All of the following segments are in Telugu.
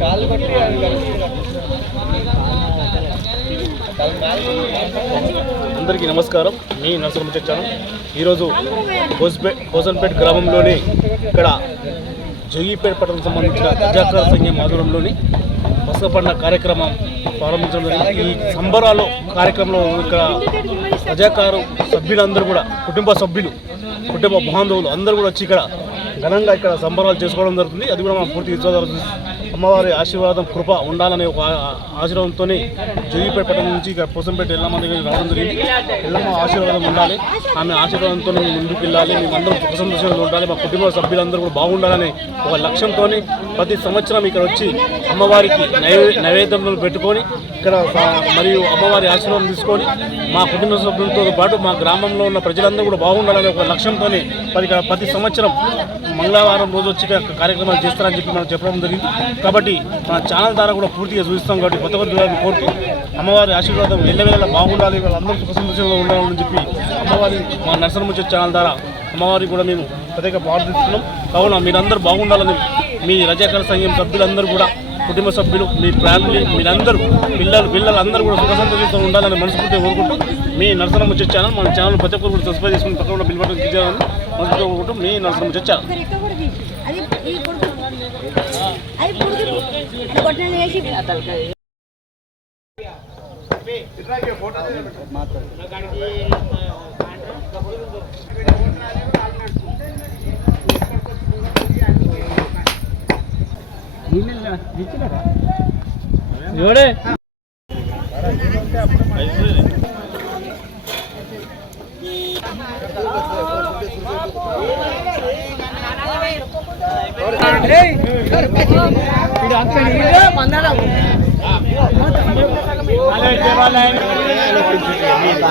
కాళ్ళు బట్టి అందరికీ నమస్కారం. మీ నరసింహ ఛానల్. ఈరోజు హోజ్పే హోజన్పేట్ గ్రామంలోని ఇక్కడ జోగిపేట పట్టణం సంబంధించిన ప్రజాకార సంఘం ఆధ్వర్యంలోని బసపండ కార్యక్రమం ప్రారంభించడం జరిగింది. ఈ సంబరాలు కార్యక్రమంలో ఇక్కడ ప్రజాకారు సభ్యులందరూ కూడా కుటుంబ సభ్యులు కుటుంబ బాంధవులు అందరూ కూడా వచ్చి ఇక్కడ ఘనంగా ఇక్కడ సంబరాలు చేసుకోవడం జరుగుతుంది. అది కూడా మనం పూర్తి ఇచ్చుకోవాలి అమ్మవారి ఆశీర్వాదం కృప ఉండాలనే ఒక ఆశీర్వాదంతో జోగిపేట పట్టణం నుంచి ఇక్కడ పోసంపేట ఎల్లమ్మ దగ్గర రావడం జరిగింది. ఎల్లమ్మ ఆశీర్వాదం ఉండాలి. ఆమె ఆశీర్వాదంతో మేము ముందుకు వెళ్ళాలి మేమందరం సుఖ సంతోషంగా ఉండాలి. మా కుటుంబ సభ్యులందరూ కూడా బాగుండాలనే ఒక లక్ష్యంతో ప్రతి సంవత్సరం ఇక్కడ వచ్చి అమ్మవారికి నైవే నైవేద్యములు పెట్టుకొని ఇక్కడ మరియు అమ్మవారి ఆశీర్వాదం తీసుకొని మా కుటుంబ సభ్యులతో పాటు మా గ్రామంలో ఉన్న ప్రజలందరూ కూడా బాగుండాలనే ఒక లక్ష్యంతో మరి ఇక్కడ ప్రతి సంవత్సరం మంగళవారం రోజు వచ్చి కార్యక్రమాలు చేస్తారని చెప్పి మనం చెప్పడం జరిగింది. కాబట్టి మన ఛానల్ ద్వారా కూడా పూర్తిగా చూపిస్తాం కాబట్టి కొత్త కొత్త కోరుతూ అమ్మవారి ఆశీర్వాదం ఎల్లవేళ బాగుండాలి వాళ్ళందరూ సుఖ ఉండాలని చెప్పి అమ్మవారి మా నరసనముచ్చ ఛానల్ ద్వారా అమ్మవారికి కూడా మేము ప్రత్యేక ప్రార్థిస్తున్నాం. కావున మీరందరూ బాగుండాలని మీ రజాకర సంఘం సభ్యులందరూ కూడా కుటుంబ సభ్యులు మీ ఫ్యామిలీ మీరందరూ పిల్లలు పిల్లలు అందరూ కూడా సుఖ సంతోషంతో ఉండాలని మనస్ఫూర్తిగా కోరుకుంటూ మీ నరసన ముచ్చ ఛానల్ మన ఛానల్ ప్రతి ఒక్కరు కూడా సబ్స్క్రైబ్ చేసుకుని పక్కన బిల్ బటన్ చేయాలని మనస్ఫూర్తిగా కోరుకుంటూ మీ నరసన ముచ్చ ఛానల్ ఒకరు ఇక్కడ కూడా తీసి. అది ఈ కొడుకు అది కొడుకు కొట్టిన వేసి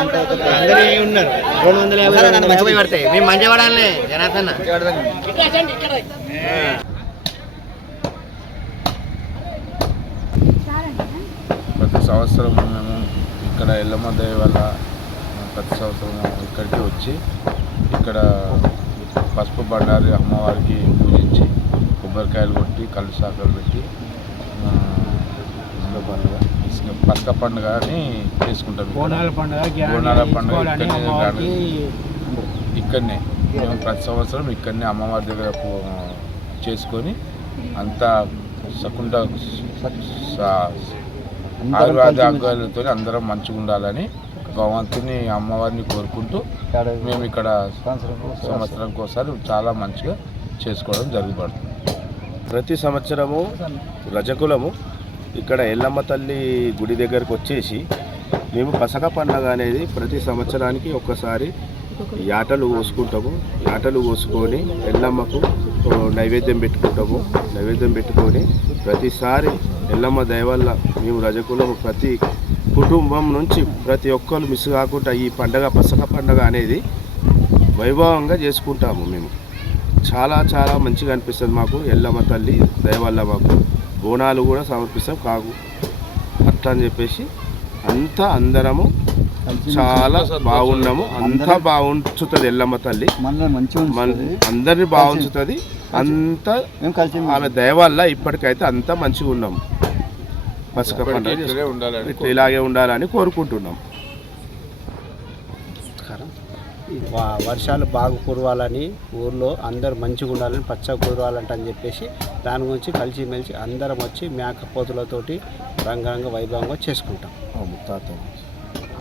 అందరూ ఉన్నారు? రెండు వందల యాభై పడతాయి మేము మంచిగా పడాలి జనార్దన్న ప్రతి సంవత్సరం మేము ఇక్కడ ఎల్లమ్మ దయ వల్ల ప్రతి సంవత్సరం ఇక్కడికి వచ్చి ఇక్కడ పసుపు బండారి అమ్మవారికి పూజించి కొబ్బరికాయలు కొట్టి కళ్ళు శాఖలు పెట్టి పండుగ పసక పండుగ అని చేసుకుంటాం. బోనాల పండుగ బోనాల పండుగ ఇక్కడనే మేము ప్రతి సంవత్సరం ఇక్కడనే అమ్మవారి దగ్గర చేసుకొని అంతా సకుండ ఆయుర్వేద అందరం మంచిగా ఉండాలని భగవంతుని అమ్మవారిని కోరుకుంటూ మేము ఇక్కడ సంవత్సరానికి ఒకసారి చాలా మంచిగా చేసుకోవడం జరుగుతుంది. ప్రతి సంవత్సరము రజకులము ఇక్కడ ఎల్లమ్మ తల్లి గుడి దగ్గరకు వచ్చేసి మేము పసక పండగ అనేది ప్రతి సంవత్సరానికి ఒక్కసారి యాటలు కోసుకుంటాము యాటలు కోసుకొని ఎల్లమ్మకు నైవేద్యం పెట్టుకుంటాము. నైవేద్యం పెట్టుకొని ప్రతిసారి ఎల్లమ్మ దయ వల్ల మేము రజకులము ప్రతి కుటుంబం నుంచి ప్రతి ఒక్కరు మిస్ కాకుండా ఈ పండగ పసక పండగ అనేది వైభవంగా చేసుకుంటాము మేము. చాలా చాలా మంచిగా అనిపిస్తుంది మాకు. ఎల్లమ్మ తల్లి దయ వల్ల మాకు బోనాలు కూడా సమర్పిస్తాం కాకు. అట్లా అని చెప్పేసి అంతా అందరము చాలా బాగున్నాము. అంతా బాగుంచుతుంది ఎల్లమ్మ తల్లి. ఉంచుతుంది. అందరిని బాగుంచుతుంది. అంతా మేము కలిసి ఆమె దయ వల్ల ఇప్పటికైతే అంతా మంచిగా ఉన్నాము పసుక పండుగ ఇలాగే ఉండాలని కోరుకుంటున్నాం. వర్షాలు బాగా కురవాలని ఊర్లో అందరూ మంచిగా ఉండాలని పచ్చగా కురవాలంట అని చెప్పేసి దాని గురించి కలిసిమెలిసి అందరం వచ్చి మేకపోతులతోటి రంగరంగ వైభవంగా చేసుకుంటాం.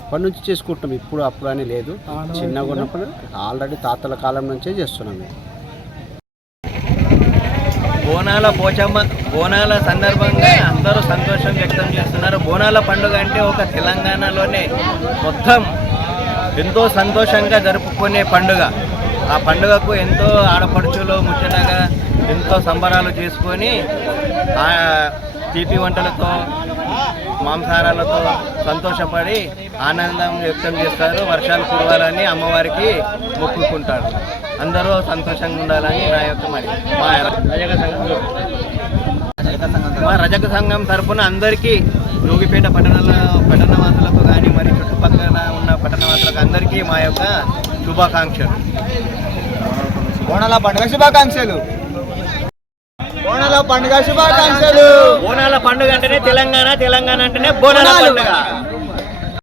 అప్పటి నుంచి చేసుకుంటాం ఇప్పుడు అప్పుడు అని లేదు. చిన్నగా ఉన్నప్పుడు ఆల్రెడీ తాతల కాలం నుంచే చేస్తున్నాం మేము. బోనాల పోచమ్మ బోనాల సందర్భంగా అందరూ సంతోషం వ్యక్తం చేస్తున్నారు. బోనాల పండుగ అంటే ఒక తెలంగాణలోనే మొత్తం ఎంతో సంతోషంగా జరుపుకునే పండుగ. ఆ పండుగకు ఎంతో ఆడపడుచులు ముచ్చటగా ఎంతో సంబరాలు చేసుకొని ఆ తీపి వంటలతో మాంసాహారాలతో సంతోషపడి ఆనందం వ్యక్తం చేస్తారు. వర్షాలు కురవాలని అమ్మవారికి మొక్కుకుంటారు. అందరూ సంతోషంగా ఉండాలని నా యొక్క మరి మా రజక సంఘం. మా రజక సంఘం తరపున అందరికీ జోగిపేట పట్టణాల పట్టణవాసులకు కానీ మరి చుట్టుపక్కల ఉన్న పట్టణవాసులకు అందరికీ మా యొక్క శుభాకాంక్షలు. బోనాల పండుగ శుభాకాంక్షలు. బోనాల పండుగ శుభాకాంక్షలు. బోనాల పండుగ అంటేనే తెలంగాణ తెలంగాణ అంటేనే బోనాల. పండుగ.